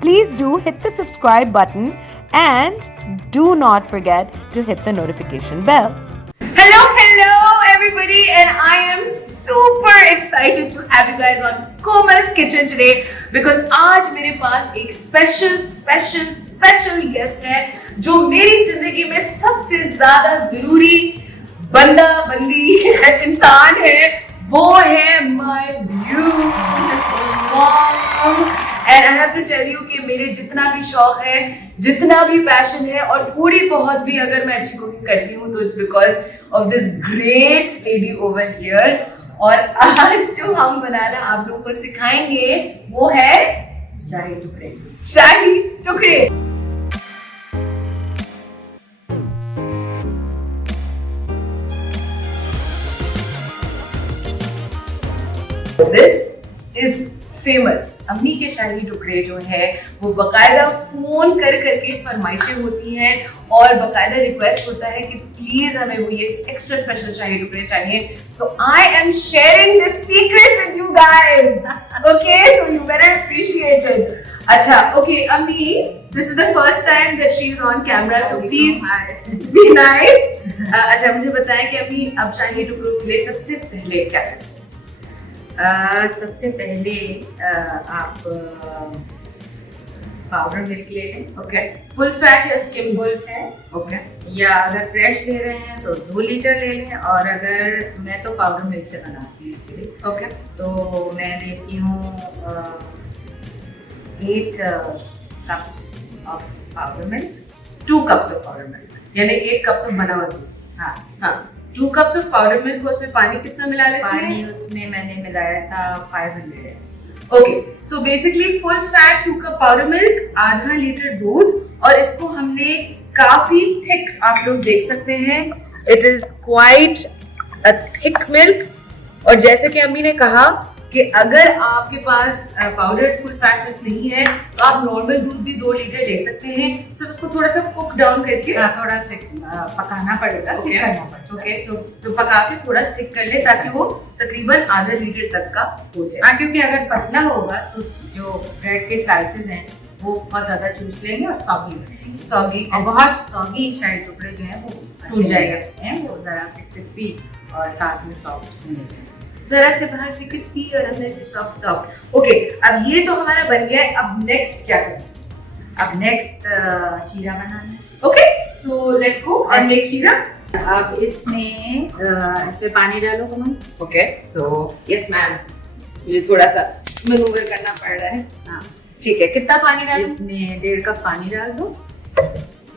Please do hit the subscribe button and do not forget to hit the notification bell. Hello everybody, and I am super excited to have you guys on Komal's Kitchen today because आज मेरे पास एक special guest है जो मेरी जिंदगी में सबसे ज्यादा जरूरी बंदी इंसान है, वो है my beautiful mom. And I have to tell you कि मेरे जितना भी शौक है, जितना भी पैशन है और थोड़ी बहुत भी अगर मैं अच्छी कुकिंग करती हूँ तो it's because of this great lady over here. और आज जो हम बनाना आप लोगों को सिखाएंगे वो है शाही टुकड़े। This is फेमस अम्मी के शाही टुकड़े जो है वो बकायदा फोन कर करके फरमाइशें होती हैं और बकायदा रिक्वेस्ट होता है कि प्लीज हमें वो ये एक्स्ट्रा स्पेशल शाही टुकड़े चाहिए। So I am sharing this secret with you guys, okay? So you better appreciate it. अच्छा, ओके अम्मी, this is the first time that she is on camera, so please be nice. अच्छा, मुझे बताएं कि अम्मी अब शाही टुकड़ों के लिए सबसे पहले क्या करें? सबसे पहले आप पाउडर मिल्क ले लें। ओके, फुल फैट या स्किम? Full fat. ओके, या अगर फ्रेश ले रहे हैं तो 2 लीटर ले लें, और अगर मैं तो पाउडर मिल्क से बनाती हूँ एक्चुअली, ओके, तो मैं लेती हूँ 8 cups of powder milk. 2 cups of powder milk यानी 8 कप्स ऑफ बना हुआ दूध। हाँ हाँ, 2 कप्स ऑफ पाउडर मिल्क, उसमें पानी कितना मिला लेते हैं? पानी उसमें मैंने मिलाया था 500। Okay, so basically full fat 2 cup powder milk, आधा लीटर दूध, और इसको हमने काफी थिक, आप लोग देख सकते हैं, it is quite a thick milk. और जैसे कि अम्मी ने कहा कि अगर आपके पास पाउडर्ड फुल फैट मिल्क नहीं है तो आप नॉर्मल दूध भी 2 लीटर ले सकते हैं। सिर्फ उसको थोड़ा सा कुक डाउन करके थोड़ा सा पकाना पड़ेगा। ओके, सो तो पका के थोड़ा थिक कर ले ताकि वो तकरीबन आधा लीटर तक का हो जाए। हाँ, क्योंकि अगर पतला होगा तो जो ब्रेड के स्लाइसेस हैं वो बहुत ज्यादा चूस लेंगे और सॉगी और बहुत सॉगी शाही टुकड़े जो है वो टूट जाएगा, वो जरा से क्रिस्पी और साथ में सॉफ्ट होने चाहिए, जरा से बाहर से क्रिस्पी और अंदर से सॉफ्ट। ओके, अब ये तो हमारा बन गया है, अब नेक्स्ट क्या करें? अब नेक्स्ट शीरा बनाना है। Okay, so let's go and make शीरा। अब इसमें इस पे पानी डालो कमल। ओके, सो यस मैम, मुझे थोड़ा सा मैनूवर करना पड़ रहा है। हाँ ठीक है, कितना पानी डालो? इसमें 1.5 कप पानी डाल दो।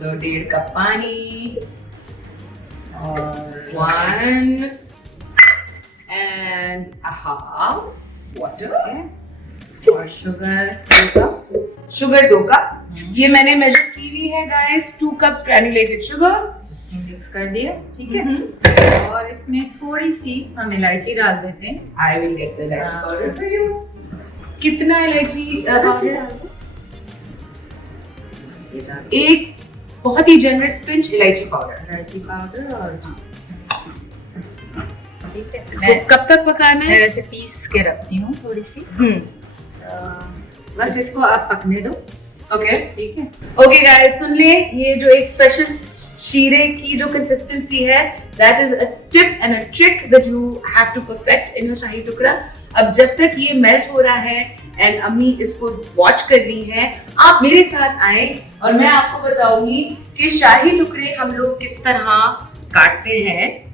लो 1.5 कप पानी और 1 and a half water और शुगर 2 कप। शुगर 2 कप, ये मैंने मेजर की हुई है गाइस, 2 कप्स ग्रैन्युलेटेड शुगर। इसमें मिक्स कर दिया, ठीक है। और इसमें थोड़ी सी हम इलायची डाल देते हैं। आई विल गेट द इलायची पाउडर फॉर यू। कितना इलायची पाउडर? एक बहुत ही जनरस पिंच इलायची पाउडर। और ठीक है, इसको कब तक पकाना है? मैं वैसे पीस के रखती हूँ थोड़ी सी। बस इसको आप पकने दो। ओके, ठीक है। ओके गाइस, सुन ले, ये जो एक स्पेशल शीरे की जो कंसिस्टेंसी है, that is a tip and a trick that you have to perfect in your shahi tukda. अब जब तक ये मेल्ट हो रहा है एंड अम्मी इसको वॉच कर रही है, आप मेरे साथ आए और मैं आपको बताऊंगी कि शाही टुकड़े हम लोग किस तरह काटते हैं।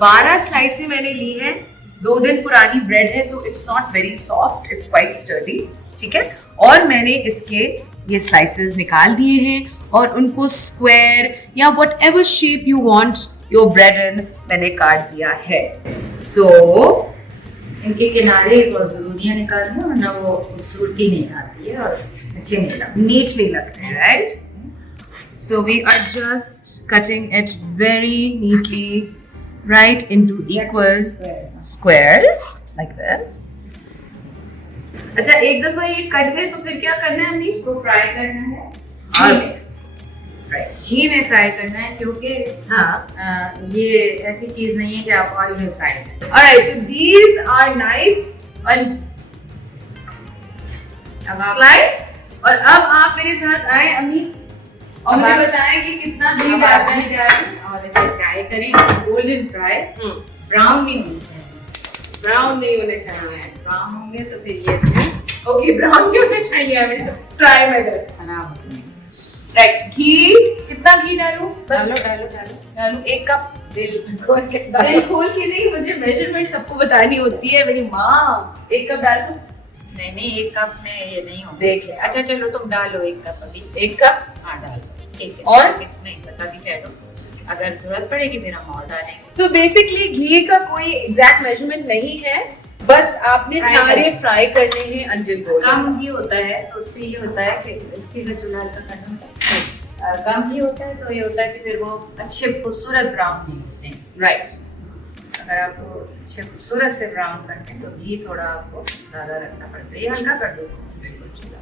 12 स्लाइसें मैंने ली हैं, 2 दिन पुरानी ब्रेड है तो it's not very soft, it's quite sturdy, ठीक है। और मैंने इसके ये स्लाइसेस निकाल दिए हैं और उनको स्क्वायर या whatever shape you want your bread in मैंने काट दिया है। सो इनके किनारे बहुत जरूरी है निकालना, वरना वो खूबसूरती नहीं आती है और अच्छे नहीं लगते, नीट नहीं लगते हैं, right? So we are just cutting it very neatly right into equal squares like this. अच्छा, एक दफा ये कट गए तो फिर क्या करना है हमने? इसको फ्राई करना है राइट, घी में फ्राई करना है, क्योंकि हाँ ये ऐसी चीज नहीं है कि आप ऑयल में फ्राई करें। Alright, so these are nice and अब आप sliced और अब आप मेरे साथ आए अम्मी और मुझे बताएं कि कितना घी डालना है और इसे फ्राई करें, गोल्डन फ्राई, ब्राउन नहीं होनी चाहिए। ब्राउन नहीं होने चाहिए। ब्राउन होंगे तो फिर ये ओके, ब्राउन नहीं होने चाहिए। मैंने ट्राई माय बेस्ट। खराब होते हैं। राइट, घी कितना घी डालूं? बस डालूं 1 कप। दिल खोल के दिल खोल के नहीं, मुझे मेजरमेंट सबको बतानी होती है, मेरी माँ। 1 कप डाल दूं? नहीं 1 कप में ये नहीं हो। देख ले। अच्छा चलो तुम डालो 1 कप अभी। 1 कप? हाँ डाल दो, ठीक है। और नहीं बस अभी कह दो, अगर जरूरत पड़ेगी फिर हम और डालेंगे। सो बेसिकली घी का कोई एग्जैक्ट मेजरमेंट नहीं है, बस आपने सारे फ्राई करने हैं अंजिल को। कम घी होता है तो उससे ये होता है कि इसकी जो चूल्हा का करना कम घी होता है तो ये होता है कि फिर वो अच्छे खूबसूरत ब्राउन नहीं होते हैं। राइट। अगर आपको अच्छे खूबसूरत से ब्राउन करने हैं तो घी थोड़ा आपको ज़्यादा रखना पड़ता है। ये हल्का कर दो बिल्कुल चूल्हा।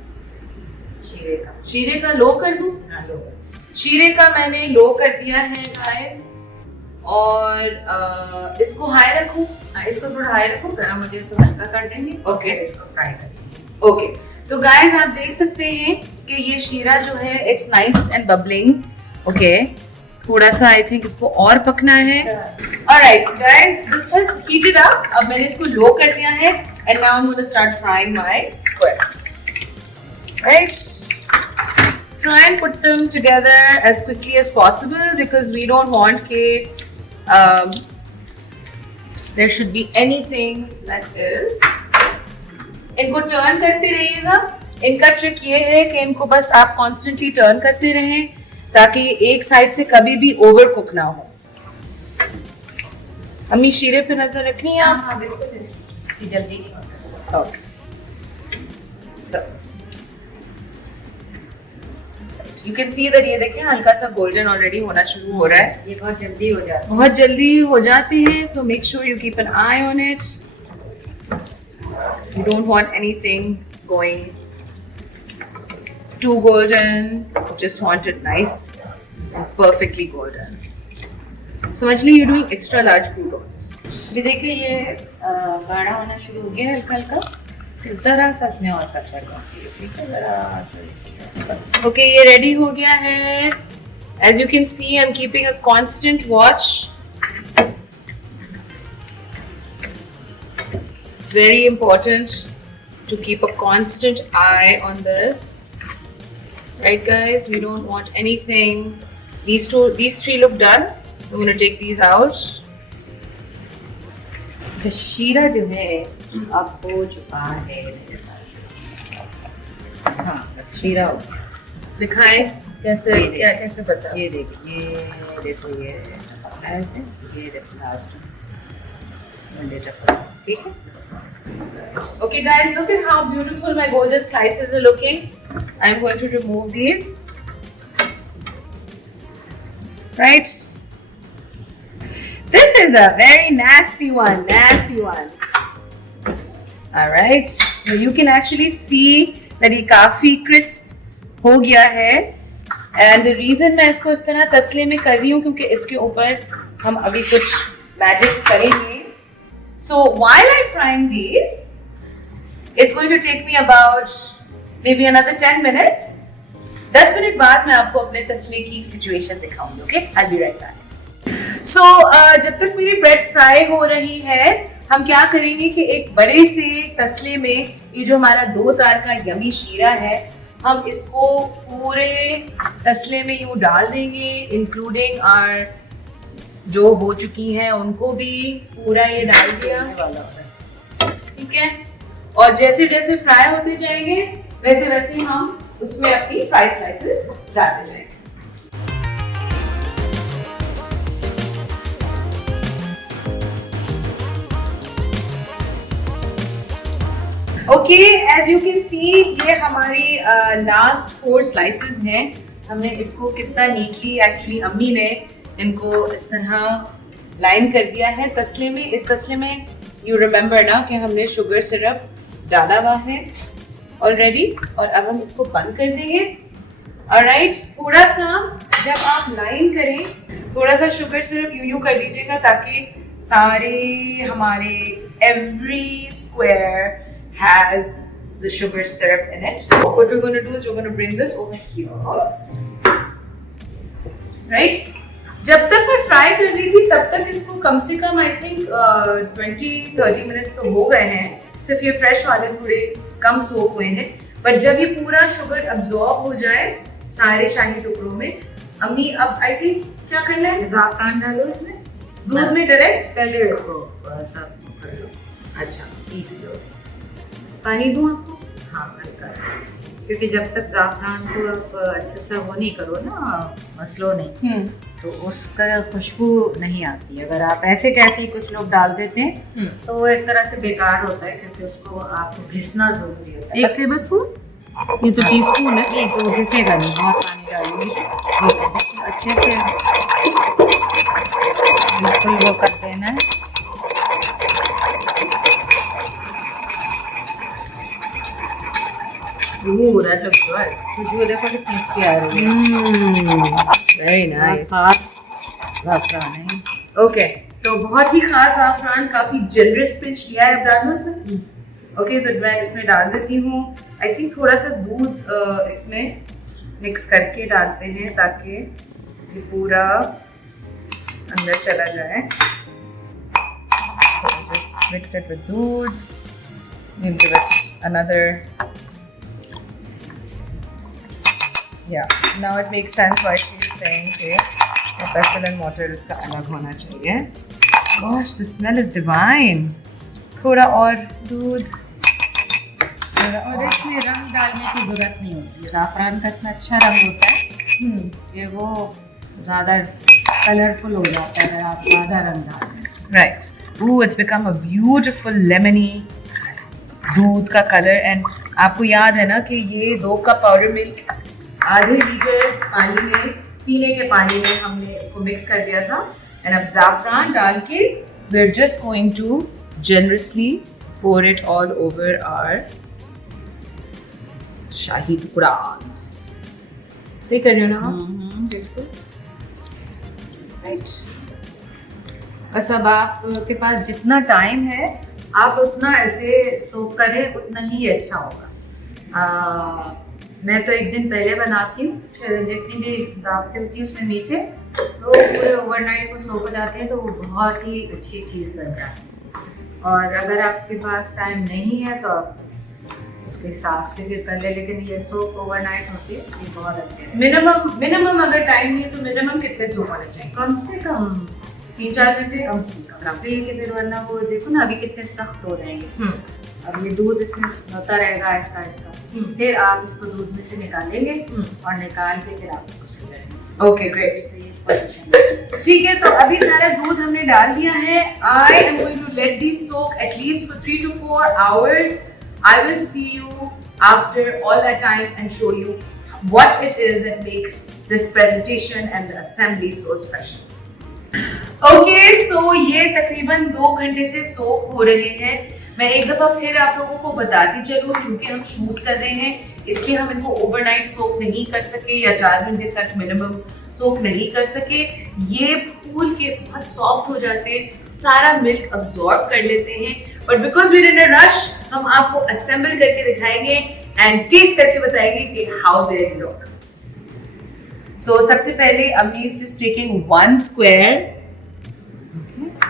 शीरे का लो कर दूं? हाँ लो। शीरे का मैंने लो कर दिया है गाइस, और इसको हाई रखूं? इसको थोड़ा हाई रखो, गर्म हो जाए तो हल्का कर देंगे। ओके, इसको फ्राई करेंगे। ओके, तो गाइस आप देख सकते हैं कि ये शीरा जो है it's nice and bubbling. Okay, थोड़ा सा आई थिंक इसको और पकना है। Alright guys, this has heated up. अब मैंने इसको लो कर दिया है and now I am going to start frying my squares. Right, try and put them together as quickly as possible because we don't want there should be anything that is। इनको turn करते रहिएगा। इनका trick ये है कि इनको बस आप कॉन्स्टेंटली टर्न करते रहें ताकि एक साइड से कभी भी ओवर कुक ना हो। अम्मी शीरे पे नजर रखनी है आप? हाँ बिल्कुल, जल्दी नहीं होता। Okay, so you can see that ये देखें हल्का सा गोल्डन ऑलरेडी होना शुरू हो रहा है। ये बहुत जल्दी हो जाता है। बहुत जल्दी हो जाते हैं, so make sure you keep an eye on it. You don't want anything going too golden, just want it nice and perfectly golden. समझ ली, you're doing extra large croutons. अभी देखिए ये गाढ़ा होना शुरू हो गया हल्का हल्का, जरा सा इसमें और कसर बाकी है, ठीक है, जरा सा। ओके, ये रेडी हो गया है। As you can see, I'm keeping a constant watch. It's very important to keep a constant eye on this. Right, guys? We don't want anything. These 3 look done. I'm going to take these out. तो शीरा जो है अब हो चुका है मेरे पास। हाँ बस शीरा हो गया। दिखाएं कैसे, क्या कैसे पता? ये देखिए, देखो ये ऐसे, ये देखो लास्ट में, ठीक है। Okay, guys, look at how beautiful my golden slices are looking. I'm going to remove these. Right? This is a very nasty one. All right. So you can actually see that ये काफी crisp हो गया है. And the reason मैं इसको इस तरह तसले में कर रही हूँ क्योंकि इसके ऊपर हम अभी कुछ magic करेंगे. So while I'm frying these, it's going to take me about maybe another 10 minutes. 10 minute बाद मैं आपको अपने तसले की सिचुएशन दिखाऊंगी. Okay? I'll be right back. So जब तक मेरी ब्रेड फ्राई हो रही है, हम क्या करेंगे कि एक बड़े से तसले में ये जो हमारा 2 तार का यमी शीरा है, हम इसको पूरे तसले में यूं डाल देंगे, इंक्लूडिंग आर जो हो चुकी हैं उनको भी पूरा ये डाल दिया, ठीक है। और जैसे जैसे फ्राई होते जाएंगे वैसे वैसे हम उसमें अपनी फ्राइड स्लाइसेस डालते जाएंगे। Okay, as you can see ये हमारी लास्ट 4 स्लाइसेस हैं। हमने इसको कितना नीटली एक्चुअली अम्मी ने इनको इस तरह लाइन कर दिया है तसले में। इस तसले में यू रिमेम्बर ना कि हमने शुगर सिरप डाला हुआ है ऑलरेडी, और अब हम इसको बंद कर देंगे। ऑलराइट, थोड़ा सा जब आप लाइन करें थोड़ा सा शुगर सिरप यूं कर लीजिएगा ताकि सारे हमारे every square has the sugar syrup in it. What we're going to do is we're going to bring this over here. Right? जब तक मैं फ्राई कर रही थी तब तक इसको कम से कम आई थिंक 20-30 मिनट्स तो हो गए हैं. सिर्फ ये फ्रेश वाले थोड़े कम सोक हुए हैं. बट जब ये पूरा शुगर अब्सॉर्ब हो जाए सारे शाही टुकड़ों में, अम्मी अब आई थिंक क्या करना है, ज़ाफ़रान डालो इसमें दूध में डायरेक्ट. पहले इसको थोड़ा सा कर लो, अच्छा, पीस लो. पानी दूं आपको? हाँ हल्का सा, क्योंकि जब तक ज़ाफ़रान को आप अच्छे से वो नहीं करो ना, मसलो नहीं, तो उसका खुशबू नहीं आती. अगर आप ऐसे कैसे ही कुछ लोग डाल देते हैं तो वो एक तरह से बेकार होता है, क्योंकि उसको आपको घिसना जरूरी होता है. 1 टेबलस्पून, ये तो टीस्पून है. नहीं तो घिसेगा नहीं, बहुत पानी डालूंगी. अच्छे से बिल्कुल वो कर देना है. Ooh, that looks good. खुशबू देखो कितनी अच्छी आ रही है. Very nice. खास ज़ाफ़रान है. ओके, तो बहुत ही खास ज़ाफ़रान, काफी जनरस पिंच लिया है. अब डाल दूं इसमें? ओके, तो मैं इसमें डाल देती हूँ. आई थिंक थोड़ा सा दूध इसमें मिक्स करके डालते हैं ताकि ये पूरा अंदर चला जाए. So just mix it with दूध. We'll give it another. Yeah, now it makes sense why she's saying कि pestle and mortar इसका अलग होना चाहिए. Gosh, the smell is divine. थोड़ा और दूध. और इसमें रंग डालने की ज़रूरत नहीं होती. ज़ाफ़रान का इतना अच्छा रंग होता है कि वो ज़्यादा कलरफुल हो जाता है अगर आप ज़्यादा रंग डाल दें. Right. Ooh, it's become a beautiful lemony दूध का कलर. एंड आपको याद है ना कि ये 2 कप पाउडर मिल्क आधे लीटर पानी में, पीने के पानी में हमने इसको मिक्स कर दिया था. एंड अब ज़ाफ़रान डाल के we are just going to generously pour it all over our shahi tukda. सही कर रहे हो ना आप? बिल्कुल राइट. बस अब आपके पास जितना टाइम है आप उतना ऐसे सोक करें, उतना ही अच्छा होगा. मैं तो एक दिन पहले बनाती हूँ. जितनी भी दावतें होती हैं उसमें मीठे, तो पूरे ओवरनाइट वो सोक हो जाते हैं, तो वो बहुत ही अच्छी चीज़ बन जाती है. और अगर आपके पास टाइम नहीं है तो आप उसके हिसाब से फिर कर ले, लेकिन ये सोक ओवरनाइट होती है, ये बहुत अच्छे हैं. मिनिमम अगर टाइम नहीं है तो मिनिमम कितने सोक होने चाहिए? कम से कम 3-4 घंटे. कम से कम. इसलिए कि फिर वरना वो देखो ना अभी कितने सख्त हो रहे हैं. अब ये दूध इसमें होता रहेगा आहिस्ता आहिस्ता. फिर आप इसको दूध में से निकालेंगे और निकाल के फिर आप इसको सिलेंगे. Okay, great. तो ये इस पोजीशन. ठीक है, तो अभी सारा दूध हमने डाल दिया है. I am going to let this soak at least for 3 to 4 hours. I will see you after all that time and show you what it is that makes this presentation and the assembly so special. Okay, so ये तकरीबन 2 घंटे से सोक हो रहे हैं. मैं एक दफ़ा फिर आप लोगों को बताती चलूँ, क्योंकि हम शूट कर रहे हैं इसलिए हम इनको ओवरनाइट सोक नहीं कर सके या 4 घंटे तक मिनिमम सोक नहीं कर सके. ये फूल के बहुत सॉफ्ट हो जाते हैं, सारा मिल्क अब्सॉर्ब कर लेते हैं. But because we are in a rush, हम आपको असेंबल करके दिखाएंगे एंड टेस्ट करके बताएंगे कि हाउ दे लुक. सो सबसे पहले अम्मी is just taking 1 square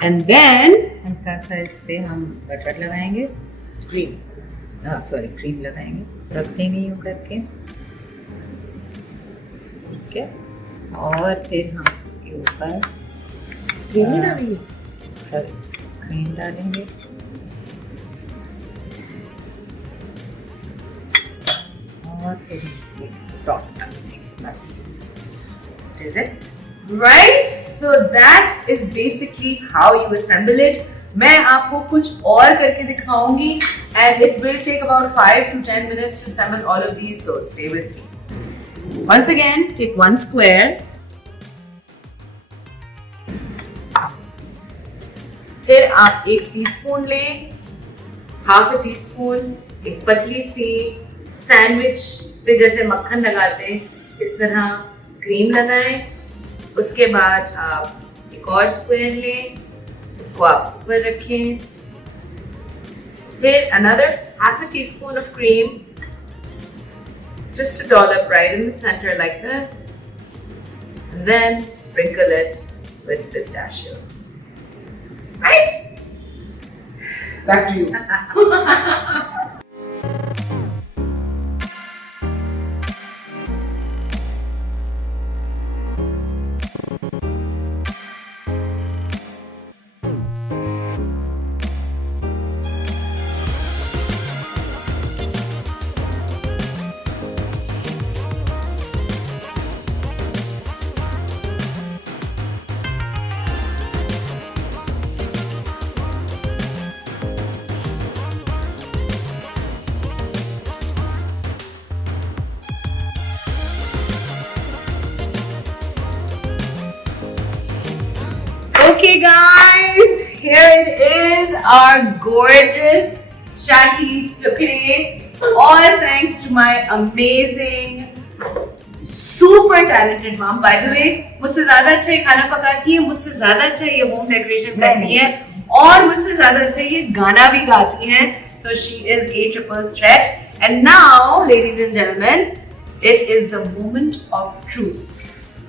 and then हल्का सा इस पे हम बटर लगाएंगे. क्रीम. क्रीम लगाएंगे. रख देंगे यूँ करके. ठीक है. और फिर हम इसके ऊपर क्रीम नहीं डालेंगे. क्रीम डालेंगे. और फिर हम इसके टॉप डाल देंगे. बस. Is it? Right? So that is basically how you assemble it. मैं आपको कुछ और करके दिखाऊंगी and it will take about 5 to 10 minutes to assemble all of these, so stay with me. Once again, take 1 square. फिर आप 1 teaspoon लें, half a teaspoon एक पतली सी सैंडविच पे जैसे मक्खन लगाते हैं इस तरह क्रीम लगाएं. उसके बाद आप एक और स्क्वायर लें, इसको आप ऊपर रखें. Hit another half a teaspoon of cream. Just a dollop right in the center like this. And then sprinkle it with pistachios. Right? Back to you. Okay guys, here it is, our gorgeous Shahi Tukre. All thanks to my amazing, super talented mom. By the way, मुझसे ज़्यादा अच्छा ये खाना पकाती है, मुझसे ज़्यादा अच्छा ये home decoration करती है, और मुझसे ज़्यादा अच्छा ये गाना भी गाती है. So she is a triple threat. And now, ladies and gentlemen, it is the moment of truth.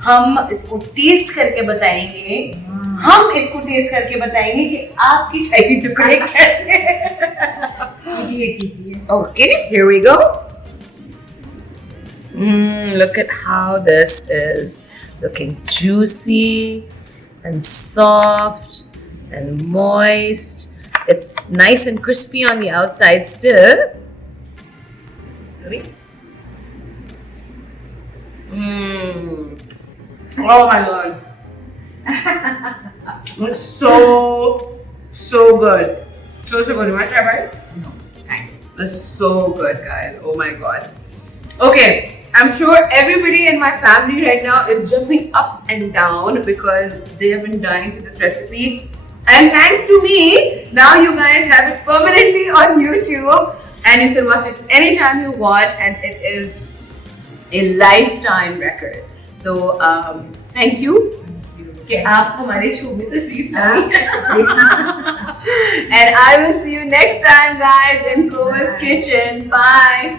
हम इसको टेस्ट करके बताएंगे. हम इसको टेस्ट करके बताएंगे कि आपकी शाही टुकड़े कैसे. कीजिए. Okay, here we go. Look at how this is looking juicy and soft and moist. It's nice and crispy on the outside still. Ready? Oh my god. It's so good. So good. You want to try, right? No, thanks. It's so good, guys. Oh my god. Okay, I'm sure everybody in my family right now is jumping up and down because they have been dying for this recipe. And thanks to me, now you guys have it permanently on YouTube and you can watch it anytime you want, and it is a lifetime record. So, thank you. कि आप हमारे show में तशरीफ लाए. And I will see you next time, guys, in Kova's Kitchen. Bye.